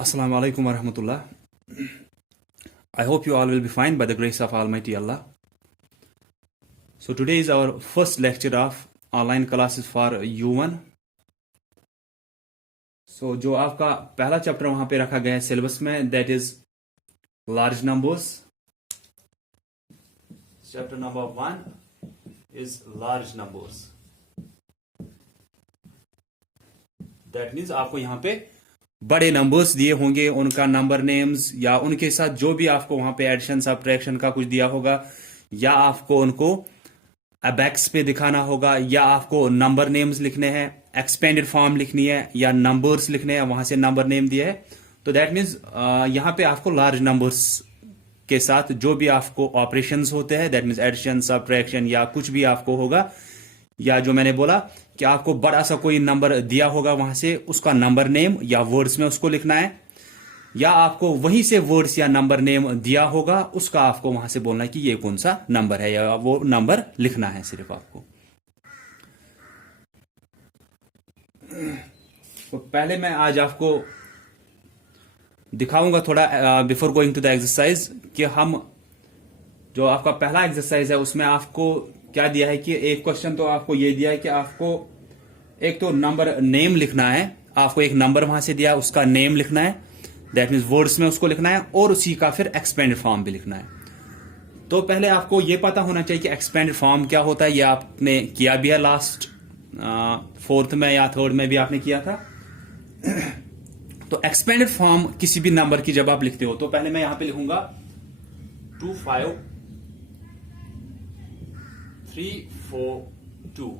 Assalamu alaikum wa rahmatullah. I hope you all will be fine by the grace of Almighty Allah. So today is our first lecture of online classes for U1. So जो आपका पहला chapter वहां पे रखा गया है syllabus में, that is large numbers. Chapter number 1 is large numbers. That means आपको यहाँ पे बड़े नंबर्स दिए होंगे, उनका नंबर नेम्स या उनके साथ जो भी आपको वहां पे एडिशन सब्ट्रैक्शन का कुछ दिया होगा, या आपको उनको अबैक्स पे दिखाना होगा, या आपको नंबर नेम्स लिखने हैं, एक्सपेंडेड फॉर्म लिखनी है, या नंबर्स लिखने हैं, वहां से नंबर नेम दिया है. तो दैट मीन्स यहां पे आपको लार्ज नंबर्स के साथ जो भी आपको ऑपरेशंस होते हैं, दैट मीन्स एडिशन सब्ट्रैक्शन या कुछ भी आपको होगा, या जो मैंने बोला कि आपको बड़ा सा कोई नंबर दिया होगा, वहां से उसका नंबर नेम या वर्ड्स में उसको लिखना है, या आपको वहीं से वर्ड्स या नंबर नेम दिया होगा, उसका आपको वहां से बोलना है कि ये कौन सा नंबर है, या वो नंबर लिखना है सिर्फ आपको. तो पहले मैं आज आपको दिखाऊंगा थोड़ा before going to the exercise कि हम जो आपका पहला एक्सरसाइज है उसमें आपको क्या दिया है कि एक क्वेश्चन तो आपको ये दिया है कि आपको एक तो नंबर नेम लिखना है, आपको एक नंबर वहां से दिया, उसका नेम लिखना है, दैट मीन्स वर्ड्स में उसको लिखना है, और उसी का फिर एक्सपेंडेड फॉर्म भी लिखना है. तो पहले आपको ये पता होना चाहिए कि एक्सपेंडेड फॉर्म क्या होता है. ये आपने किया भी है लास्ट फोर्थ में या थर्ड में भी आपने किया था. तो एक्सपेंडेड फॉर्म किसी भी नंबर की जब आप लिखते हो, तो पहले मैं यहां पे लिखूंगा 25342.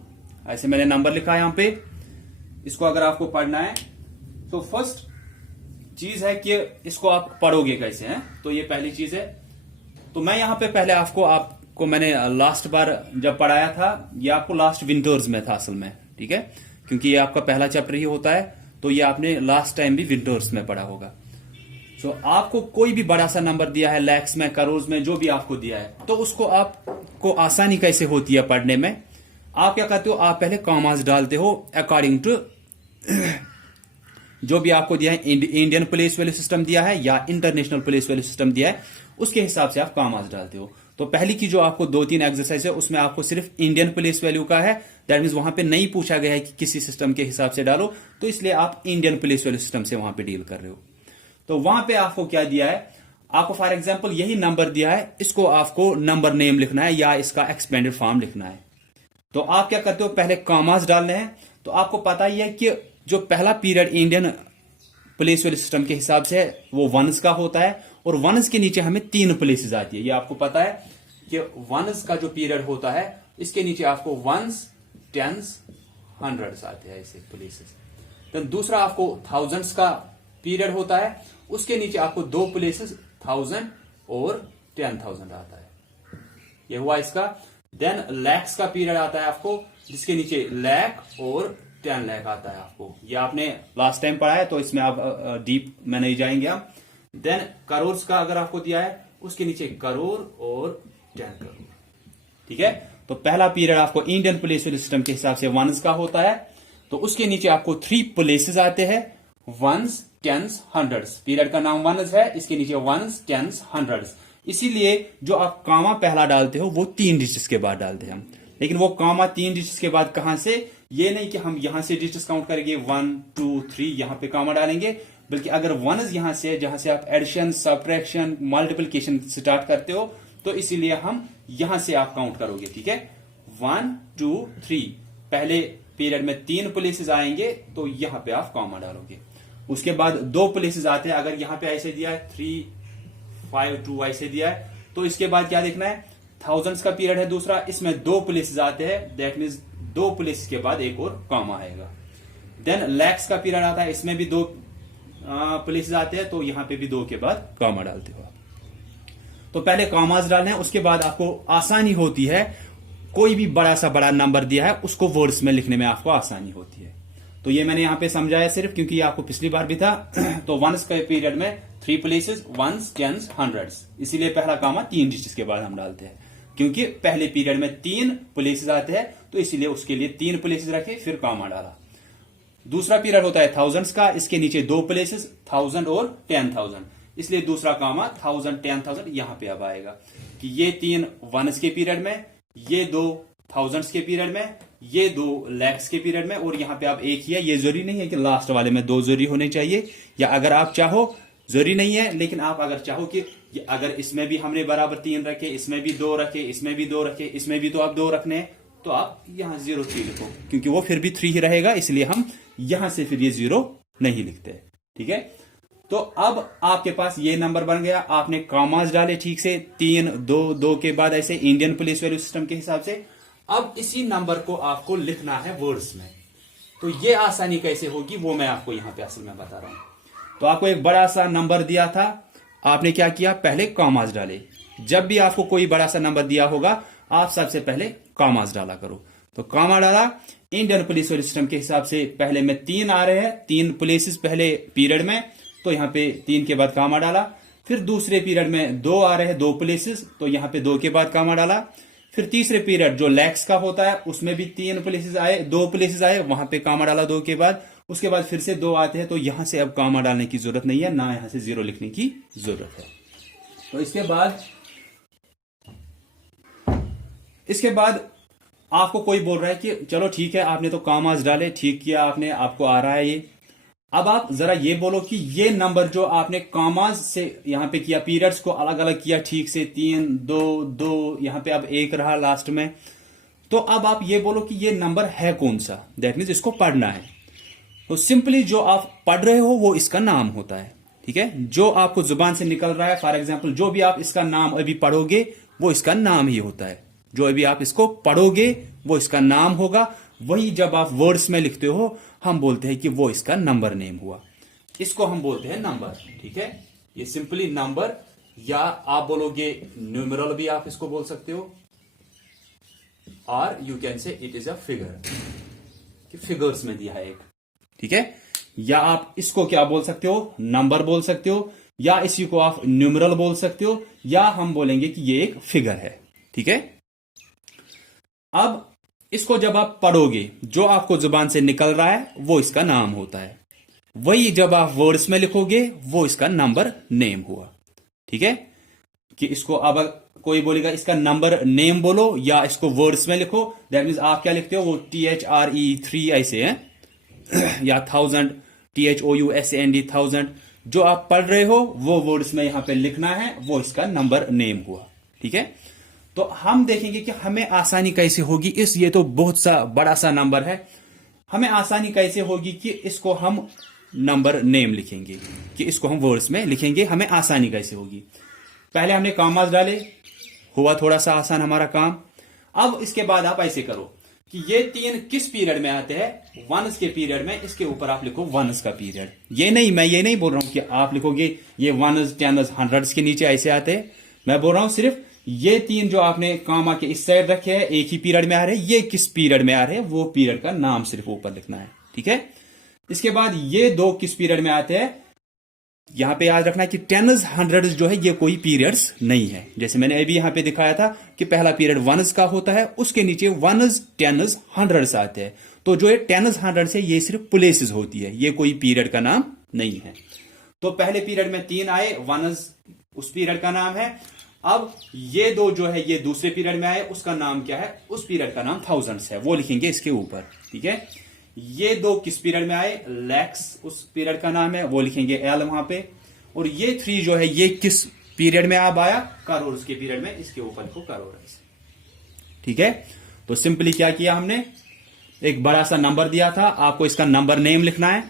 ऐसे मैंने नंबर लिखा है यहां पे. इसको अगर आपको पढ़ना है तो फर्स्ट चीज है कि इसको आप पढ़ोगे कैसे हैं. तो ये पहली चीज है. तो मैं यहां पे पहले आपको मैंने लास्ट बार जब पढ़ाया था, ये आपको लास्ट विंटर्स में था असल में, ठीक है, क्योंकि ये आपका पहला चैप्टर ही होता है. तो ये आपने लास्ट टाइम भी विंटर्स में पढ़ा होगा. तो आपको कोई भी बड़ा सा नंबर दिया है, लैक्स में, करोड़ में, जो भी आपको दिया है, तो उसको आपको आसानी कैसे होती है पढ़ने में. आप क्या करते हो, आप पहले कॉमास डालते हो अकॉर्डिंग टू जो भी आपको दिया है, इंडियन प्लेस वैल्यू सिस्टम दिया है या इंटरनेशनल प्लेस वैल्यू सिस्टम दिया है, उसके हिसाब से आप कॉमास डालते हो. तो पहली की जो आपको 2-3 एक्सरसाइज है उसमें आपको सिर्फ इंडियन प्लेस वैल्यू का है, दैट मीन्स वहां पे नहीं पूछा गया है कि किसी सिस्टम के हिसाब से डालो, तो इसलिए आप इंडियन प्लेस वैल्यू सिस्टम से वहां पे डील कर रहे हो. तो वहां पे आपको क्या दिया है, आपको फॉर एग्जांपल यही नंबर दिया है, इसको आपको नंबर नेम लिखना है या इसका एक्सपेंडेड फॉर्म लिखना है. तो आप क्या करते हो, पहले कॉमास डालने हैं. तो आपको पता ही है कि जो पहला period Indian place value system के हिसाब से है वो वंस का होता है, और वंस के नीचे हमें 3 प्लेसेस आती है. ये आपको पता है कि वंस का जो पीरियड होता है, इसके नीचे आपको वंस, टेंस, हंड्रेड्स आते हैं ऐसे प्लेसेस. तो दूसरा आपको थाउजेंड्स का पीरियड होता है, उसके नीचे आपको 2 प्लेसेस 1000 और 10,000 आता है. ये हुआ इसका. देन लैक्स का पीरियड आता है आपको, जिसके नीचे लैख और 10 लाख आता है आपको. ये आपने लास्ट टाइम पढ़ा है, तो इसमें आप डीप में नहीं जाएंगे हम. देन करोड़ का अगर आपको दिया है, उसके नीचे करोड़ और 10 करोड़, ठीक है. तो पहला पीरियड आपको इंडियन प्लेस वैल्यू सिस्टम के हिसाब से वंस का होता है. तो उसके नीचे आपको 3 प्लेसेस आते हैं, वंस, टेंस, हंड्रेड्स. पीरियड का नाम वंस है, इसके नीचे वंस, टेंस, हंड्रेड्स. इसीलिए जो आप कामा पहला डालते हो वो 3 डिजिट्स के बाद डालते हैं हम. लेकिन वो कामा 3 डिजिट्स के बाद कहां से, ये नहीं कि हम यहां से डिजिट्स काउंट करेंगे 1 2 3 यहां पे कामा डालेंगे, बल्कि अगर वंस यहां से, जहां से आप एडिशन सब्ट्रैक्शन मल्टीप्लिकेशन स्टार्ट करते हो, तो इसीलिए हम यहां से आप काउंट करोगे, ठीक है. 1 2 3 पहले पीरियड में 3 प्लेसेस आएंगे, तो यहां पे आप कामा डालोगे. उसके बाद 2 प्लेसेस आते हैं, अगर यहां पे ऐसे दिया है 3 5 2 ऐसे दिया है, तो इसके बाद क्या देखना है, थाउजेंड्स का पीरियड है दूसरा, इसमें 2 प्लेसेस आते हैं, दैट मीन्स 2 प्लेसेस के बाद एक और कामा आएगा. देन लैक्स का पीरियड आता है, इसमें भी 2 प्लेसेस आते हैं, तो यहां पे भी 2 के बाद कामा डालते हो आप. तो पहले कामास डालने हैं, उसके बाद आपको आसानी होती है, कोई भी बड़ा सा बड़ा नंबर दिया है उसको वर्ड्स में लिखने में आपको आसानी होती है. तो ये मैंने यहां पे समझाया सिर्फ क्योंकि ये आपको पिछली बार भी था. तो वंस के पीरियड में 3 प्लेसेस, वंस, टेंस, हंड्रेड्स, इसीलिए पहला कामा 3 डिजिट्स के बाद हम डालते हैं, क्योंकि पहले पीरियड में 3 प्लेसेस आते हैं, तो इसीलिए उसके लिए 3 प्लेसेस रखे, फिर कामा डाला. दूसरा पीरियड होता है थाउजेंड्स का, इसके नीचे दो प्लेसेस 1000 और 10,000, इसलिए दूसरा कामा 1000 10,000 यहां पे अब आएगा कि ये 3 वंस के पीरियड में, ये 2 थाउजेंड्स के पीरियड में, ये 2 लैक्स के पीरियड में, और यहां पे आप एक ही है। ये जरूरी नहीं है कि लास्ट वाले में 2 जरूरी होने चाहिए, या अगर आप चाहो जरूरी नहीं है, लेकिन आप अगर चाहो कि अगर इसमें भी हमने बराबर 3 रखे, इसमें भी 2 रखे, इसमें भी 2 रखे, इसमें भी तो आप 2 रखने हैं, तो आप यहां 0 3 लिखो, क्योंकि वो फिर भी 3 ही रहेगा, इसलिए हम यहां से फिर ये 0 नहीं लिखते। ठीक है, तो अब आपके पास ये नंबर बन गया, आपने कॉमास डाले ठीक से, 3 2 2 के बाद ऐसे इंडियन पुलिस वैल्यू सिस्टम के हिसाब से। अब इसी नंबर को आपको लिखना है वर्ड्स में, तो ये आसानी कैसे होगी वो मैं आपको यहां पे असल में बता रहा हूं। तो आपको एक बड़ा सा नंबर दिया था, आपने क्या किया, पहले कॉमास डाले। जब भी आपको कोई बड़ा सा नंबर दिया होगा, आप सबसे पहले कॉमास डाला करो। तो कॉमा डाला, इंडियन पुलिस वैल्यू सिस्टम के हिसाब से पहले में 3 आ रहे हैं, 3 प्लेसेस पहले पीरियड में, तो यहां पे 3 के बाद कॉमा डाला। फिर दूसरे पीरियड में 2 आ रहे हैं, 2 प्लेसेस, तो यहां पे 2 के बाद कॉमा डाला। फिर तीसरे पीरियड जो लैक्स का होता है उसमें भी 3 प्लेसेस आए, 2 प्लेसेस आए, वहां पे कॉमा डाला 2 के बाद। उसके बाद फिर से 2 आते हैं, तो यहां से अब कॉमा डालने की जरूरत नहीं है, ना यहां से 0 लिखने की जरूरत है। तो इसके बाद आपको कोई बोल रहा है कि चलो ठीक है, आपने तो कॉमास डाले, ठीक किया आपने, आपको आ रहा है ये। अब आप जरा ये बोलो कि ये नंबर जो आपने कॉमास से यहां पे किया, पीरियड्स को अलग अलग किया ठीक से, 3 2 2, यहां पे अब 1 रहा लास्ट में, तो अब आप ये बोलो कि ये नंबर है कौन सा, दैट मीन्स इसको पढ़ना है। तो सिंपली जो आप पढ़ रहे हो वो इसका नाम होता है। ठीक है, जो आपको जुबान से निकल रहा है, फॉर एग्जाम्पल जो भी आप इसका नाम अभी पढ़ोगे वो इसका नाम ही होता है। जो अभी आप इसको पढ़ोगे वो इसका नाम होगा, वही जब आप वर्ड्स में लिखते हो हम बोलते हैं कि वो इसका नंबर नेम हुआ, इसको हम बोलते हैं नंबर। ठीक है, ये सिंपली नंबर, या आप बोलोगे न्यूमेरल भी आप इसको बोल सकते हो, और you can say it is a figure, कि फिगर्स में दिया है एक। ठीक है, या आप इसको क्या बोल सकते हो, नंबर बोल सकते हो, या इसी को आप न्यूमेरल बोल सकते हो, या हम बोलेंगे कि ये एक फिगर है। ठीक है, अब इसको जब आप पढ़ोगे जो आपको जुबान से निकल रहा है वो इसका नाम होता है, वही जब आप वर्ड्स में लिखोगे वो इसका नंबर नेम हुआ। ठीक है, कि इसको अब कोई बोलेगा इसका नंबर नेम बोलो या इसको वर्ड्स में लिखो, दैट मीन्स आप क्या लिखते हो, वो THRE3 ऐसे है या 1000 THOUSAND 1000, जो आप पढ़ रहे हो वो वर्ड्स में यहां पे लिखना है, वो इसका नंबर नेम हुआ। ठीक है, तो हम देखेंगे कि हमें आसानी कैसे होगी इस, ये तो बहुत सा बड़ा सा नंबर है, हमें आसानी कैसे होगी कि इसको हम नंबर नेम लिखेंगे, कि इसको हम वर्ड्स में लिखेंगे, हमें आसानी कैसे होगी। पहले हमने कॉमास डाले, हुआ थोड़ा सा आसान हमारा काम। अब इसके बाद आप ऐसे करो कि ये 3 किस पीरियड में आते हैं, वंस के पीरियड में, इसके ऊपर आप लिखो वंस का पीरियड। मैं ये नहीं बोल रहा हूं कि आप लिखोगे ये वंस 10s 100s के नीचे ऐसे आते हैं, मैं बोल रहा हूं सिर्फ ये 3 जो आपने कामा के इस साइड रखे हैं, एक ही पीरियड में आ रहे हैं, ये किस पीरियड में आ रहे हैं, वो पीरियड का नाम सिर्फ ऊपर लिखना है। ठीक है, इसके बाद ये 2 किस पीरियड में आते हैं, यहां पे याद रखना है कि 10s 100s जो है ये कोई पीरियड्स नहीं है। जैसे मैंने अभी यहां पे दिखाया था कि पहला पीरियड 1s का होता है, उसके नीचे 1s 10s 100s आते हैं, तो जो ये 10s 100s है ये सिर्फ प्लेसेस होती है, ये कोई पीरियड का नाम नहीं है। तो पहले पीरियड में 3 आए, 1s उस पीरियड का नाम है। अब ये 2 जो है ये दूसरे पीरियड में आए, उसका नाम क्या है, उस पीरियड का नाम थाउजेंड्स है, वो लिखेंगे इसके ऊपर। ठीक है, ये 2 किस पीरियड में आए, लैक्स उस पीरियड का नाम है, वो लिखेंगे एल वहां पे। और ये 3 जो है ये किस पीरियड में अब आया, करोड़ के पीरियड में, इसके ऊपर को करोड़। ठीक है, तो सिंपली क्या किया हमने, एक बड़ा सा नंबर दिया था, आपको इसका नंबर नेम लिखना है।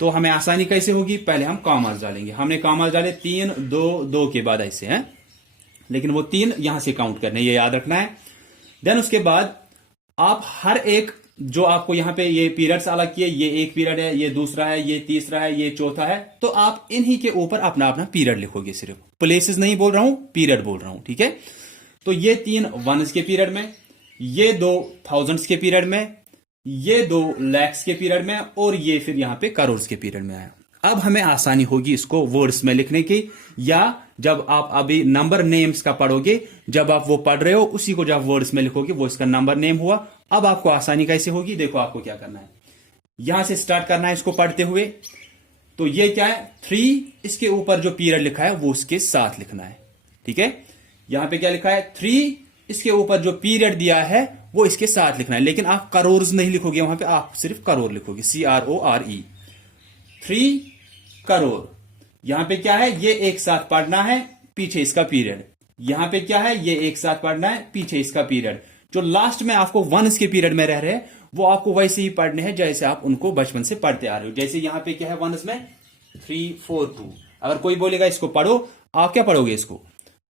तो हमें आसानी कैसे होगी, पहले हम कॉमास डालेंगे, हमने कॉमास डाले 3 2 2 के बाद ऐसे हैं, लेकिन वो 3 यहां से काउंट करने, ये याद रखना है। देन उसके बाद आप हर एक जो आपको यहां पे ये पीरियड्स अलग किए, ये एक पीरियड है, ये दूसरा है, ये तीसरा है, ये चौथा है, तो आप इन्हीं के ऊपर अपना अपना पीरियड लिखोगे, सिर्फ प्लेसेस नहीं बोल रहा हूं, पीरियड बोल रहा हूं। ठीक है, तो ये 3 1s के पीरियड में, ये 2 1000s के पीरियड में, ये 2 लैक्स के पीरियड में, और ये फिर यहां पे करोड़ के पीरियड में आया। अब हमें आसानी होगी इसको वर्ड्स में लिखने की, या जब आप अभी नंबर नेम्स का पढ़ोगे, जब आप वो पढ़ रहे हो उसी को जब वर्ड्स में लिखोगे वो इसका नंबर नेम हुआ। अब आपको आसानी कैसे होगी, देखो आपको क्या करना है, यहां से स्टार्ट करना है इसको पढ़ते हुए। तो ये क्या है, 3, इसके ऊपर जो पीरियड लिखा है वो उसके साथ लिखना है। ठीक है, यहां पे क्या लिखा है, 3, इसके ऊपर जो पीरियड दिया है वो इसके साथ लिखना है। लेकिन आप करोड़ नहीं लिखोगे वहां पे, आप सिर्फ करोड़ लिखोगे, CRORE, 3 करोड़। यहां पे क्या है, ये एक साथ पढ़ना है, पीछे इसका पीरियड। यहां पे क्या है, ये एक साथ पढ़ना है, पीछे इसका पीरियड। जो लास्ट में आपको वंस के पीरियड में रह रहे हैं वो आपको वैसे ही पढ़ने हैं जैसे आप उनको बचपन से पढ़ते आ रहे हो। जैसे यहां पे क्या है, वंस में 342, अगर कोई बोलेगा इसको पढ़ो, आप क्या पढ़ोगे, इसको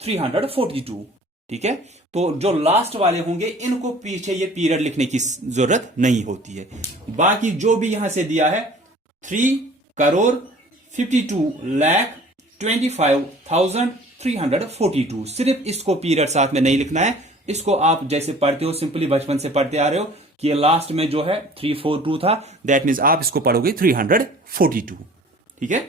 342। ठीक है, तो जो लास्ट वाले होंगे इनको पीछे ये पीरियड लिखने की जरूरत नहीं होती है। बाकी जो भी यहां से दिया है, 3 करोड़ 52,25,342, सिर्फ इसको पीरियड साथ में नहीं लिखना है। इसको आप जैसे पढ़ते हो, सिंपली बचपन से पढ़ते आ रहे हो कि ये लास्ट में जो है 342 था, दैट मीन्स आप इसको पढ़ोगे 342। ठीक है,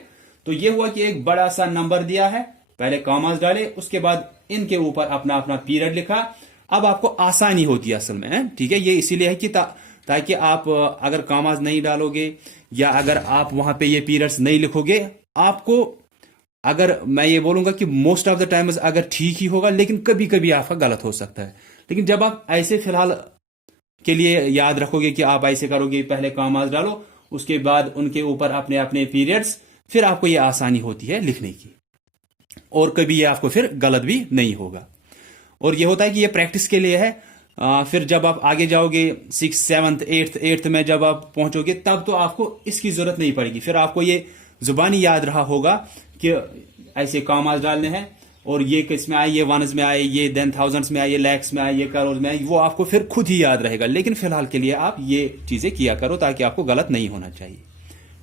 तो ये हुआ कि एक बड़ा सा नंबर दिया है, पहले कॉमास डाले, उसके बाद इनके ऊपर अपना अपना पीरियड लिखा। अब आपको आसानी होती है असल में, ठीक है, ये इसीलिए है कि ताकि आप अगर कॉमास नहीं डालोगे या अगर आप वहां पे ये पीरियड्स नहीं लिखोगे, आपको, अगर मैं ये बोलूंगा कि मोस्ट ऑफ द टाइम्स अगर ठीक ही होगा, लेकिन कभी कभी आपका गलत हो सकता है। लेकिन जब आप ऐसे फिलहाल के लिए याद रखोगे कि आप ऐसे करोगे, पहले कॉमास डालो, उसके बाद उनके ऊपर अपने अपने पीरियड्स, फिर आपको ये आसानी होती है लिखने की, और कभी ये आपको फिर गलत भी नहीं होगा। और ये होता है कि ये प्रैक्टिस के लिए है। फिर जब आप आगे जाओगे 6th 7th 8th में जब आप पहुंचोगे, तब तो आपको इसकी जरूरत नहीं पड़ेगी। फिर आपको ये जुबानी याद रहा होगा कि ऐसे कॉमास डालने हैं, और ये किस में आए, ये वंस में आए, ये देन थाउजेंड्स में आए, ये लैक्स में आए, ये करोड़ में आए, वो आपको फिर खुद ही याद रहेगा। लेकिन फिलहाल के लिए आप ये चीजें किया करो ताकि आपको गलत नहीं होना चाहिए।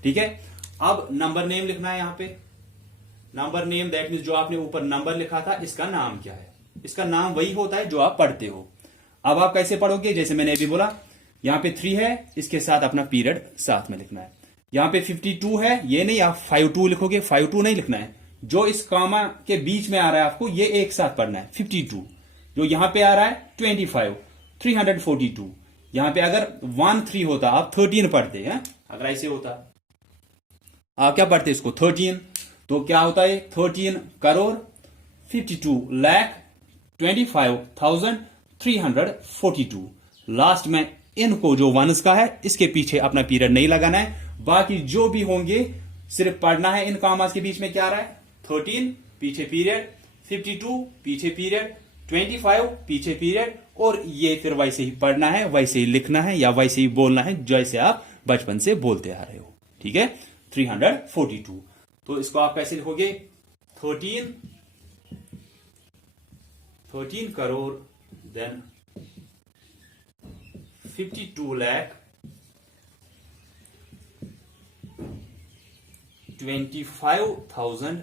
ठीक है, अब नंबर नेम लिखना है यहां पे। नंबर नेम दैट मीन्स जो आपने ऊपर नंबर लिखा था, इसका नाम क्या है। इसका नाम वही होता है जो आप पढ़ते हो। अब आप कैसे पढ़ोगे, जैसे मैंने अभी बोला, यहां पे 3 है, इसके साथ अपना पीरियड साथ में लिखना है। यहां पे 52 है, ये नहीं आप 52 लिखोगे, 52 नहीं लिखना है। जो इस कॉमा के बीच में आ रहा है आपको, ये एक साथ पढ़ना है, 52। जो यहां पे आ रहा है 25, 342। यहां पे अगर 1 3 होता, आप 13 पढ़ते हैं। अगर ऐसे होता, आप क्या पढ़ते इसको, 13। तो क्या होता है, 13 करोड़ 52,25,342। लास्ट में इनको जो वंस का है, इसके पीछे अपना पीरियड नहीं लगाना है। बाकी जो भी होंगे सिर्फ पढ़ना है। इन कॉमास के बीच में क्या आ रहा है, 13 पीछे पीरियड, 52 पीछे पीरियड, 25 पीछे पीरियड, और ये फिर वैसे ही पढ़ना है, वैसे ही लिखना है, या वैसे ही बोलना है जैसे आप बचपन से बोलते आ रहे हो। ठीक है, 342। तो इसको आप कैसे लिखोगे, 13 करोड़ देन 52 लाख 25,000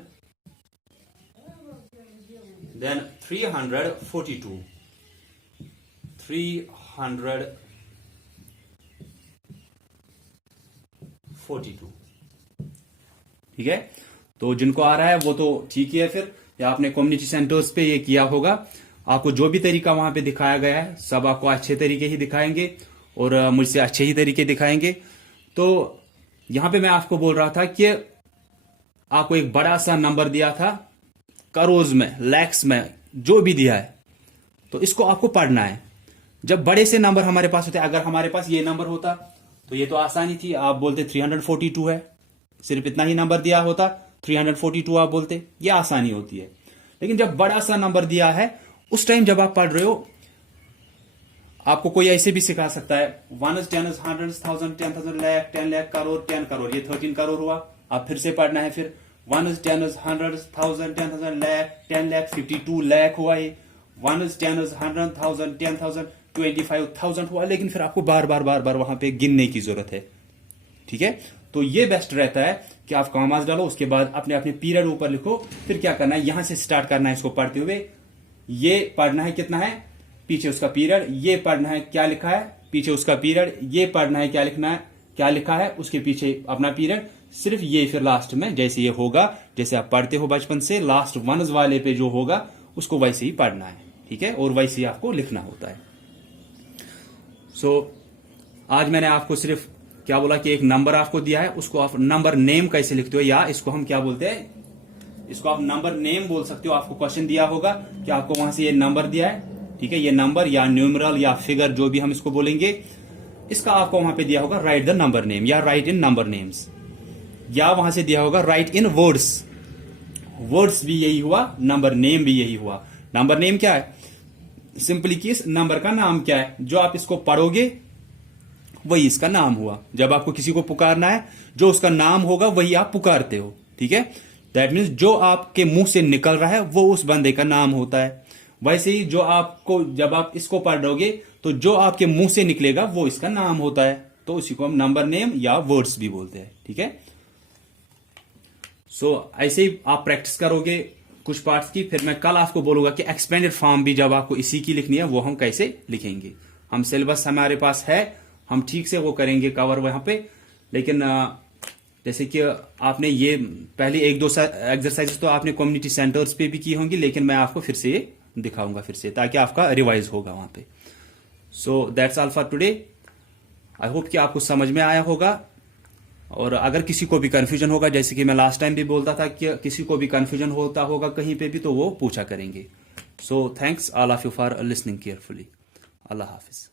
then 342 ठीक है। तो जिनको आ रहा है वो तो ठीक ही है, फिर या आपने कम्युनिटी सेंटर्स पे ये किया होगा। आपको जो भी तरीका वहां पे दिखाया गया है सब आपको अच्छे तरीके ही दिखाएंगे और मुझसे अच्छे ही तरीके दिखाएंगे। तो यहां पे मैं आपको बोल रहा था कि आपको एक बड़ा सा नंबर दिया था, करोड़ में, लैक्स में, जो भी दिया है, तो इसको आपको पढ़ना है। जब बड़े से नंबर हमारे पास होते, अगर हमारे पास ये नंबर होता तो ये तो आसानी थी, आप बोलते 342 है, सिर्फ इतना ही नंबर दिया होता, 342 आप बोलते, ये आसानी होती है। लेकिन जब बड़ा सा नंबर दिया है, उस टाइम जब आप पढ़ रहे हो, आपको कोई ऐसे भी सिखा सकता है, 1 10 100 1000 10,000 लाख 10 लाख करोड़ 10 करोड़, ये 13 करोड़ हुआ। आप फिर से पढ़ना है, फिर 1 10 100 1000 10,000 लाख 10 लाख 52 लाख हुआ, ये 1 10 100 1000 10,000 25,000 हुआ। लेकिन फिर आपको बार बार बार बार वहां पे गिनने की जरूरत है। ठीक है, तो ये बेस्ट रहता है कि आप कॉमास डालो, उसके बाद अपने अपने पीरियड ऊपर लिखो। फिर क्या करना है, यहां से स्टार्ट करना है इसको पढ़ते हुए। ये पढ़ना है कितना है, पीछे उसका पीरियड, ये पढ़ना है क्या लिखा है, पीछे उसका पीरियड, ये पढ़ना है क्या लिखना है, क्या लिखा है, उसके पीछे अपना पीरियड। सिर्फ ये फिर लास्ट में जैसे ये होगा, जैसे आप पढ़ते हो बचपन से, लास्ट वंस वाले पे जो होगा उसको वैसे ही पढ़ना है। ठीक है, और वैसे ही आपको लिखना होता है। सो आज मैंने आपको सिर्फ क्या बोला कि एक नंबर आपको दिया है, उसको आप नंबर नेम कैसे लिखते हो, या इसको हम क्या बोलते हैं, इसको आप नंबर नेम बोल सकते हो। आपको क्वेश्चन दिया होगा कि आपको वहां से ये नंबर दिया है, ठीक है, ये नंबर या न्यूमरल या फिगर जो भी हम इसको बोलेंगे, इसका आपको वहां पे दिया होगा राइट द नंबर नेम या राइट इन नंबर नेम्स, या वहां से दिया होगा राइट इन वर्ड्स। वर्ड्स भी यही हुआ, नंबर नेम भी यही हुआ। नंबर नेम क्या है, सिंपली कि इस नंबर का नाम क्या है, जो आप इसको पढ़ोगे वही इसका नाम हुआ। जब आपको किसी को पुकारना है, जो उसका नाम होगा वही आप पुकारते हो, ठीक है। दैट मीन्स जो आपके मुंह से निकल रहा है वो उस बंदे का नाम होता है। वैसे ही जो आपको, जब आप इसको पढ़ोगे तो जो आपके मुंह से निकलेगा वो इसका नाम होता है, तो उसी को हम नंबर नेम या वर्ड्स भी बोलते हैं, ठीक है। सो ऐसे ही आप प्रैक्टिस करोगे कुछ पार्ट्स की, फिर मैं कल आपको बोलूंगा कि एक्सपेंडेड फॉर्म भी जब आपको इसी की लिखनी है वो हम कैसे लिखेंगे। हम सिलेबस हमारे पास है, हम ठीक से वो करेंगे कवर वहां पे। लेकिन जैसे कि आपने ये पहले एक दो एक्सरसाइजेस तो आपने कम्युनिटी सेंटर्स पे भी की होंगी, लेकिन मैं आपको फिर से ये दिखाऊंगा फिर से, ताकि आपका रिवाइज होगा वहां पे। So that's all for today. I hope कि आपको समझ में आया होगा। और अगर किसी को भी कंफ्यूजन होगा, जैसे कि मैं लास्ट टाइम भी बोलता था कि किसी को भी कंफ्यूजन होता होगा कहीं पे भी, तो वो पूछा करेंगे। So thanks all of you for listening carefully. Allah Hafiz.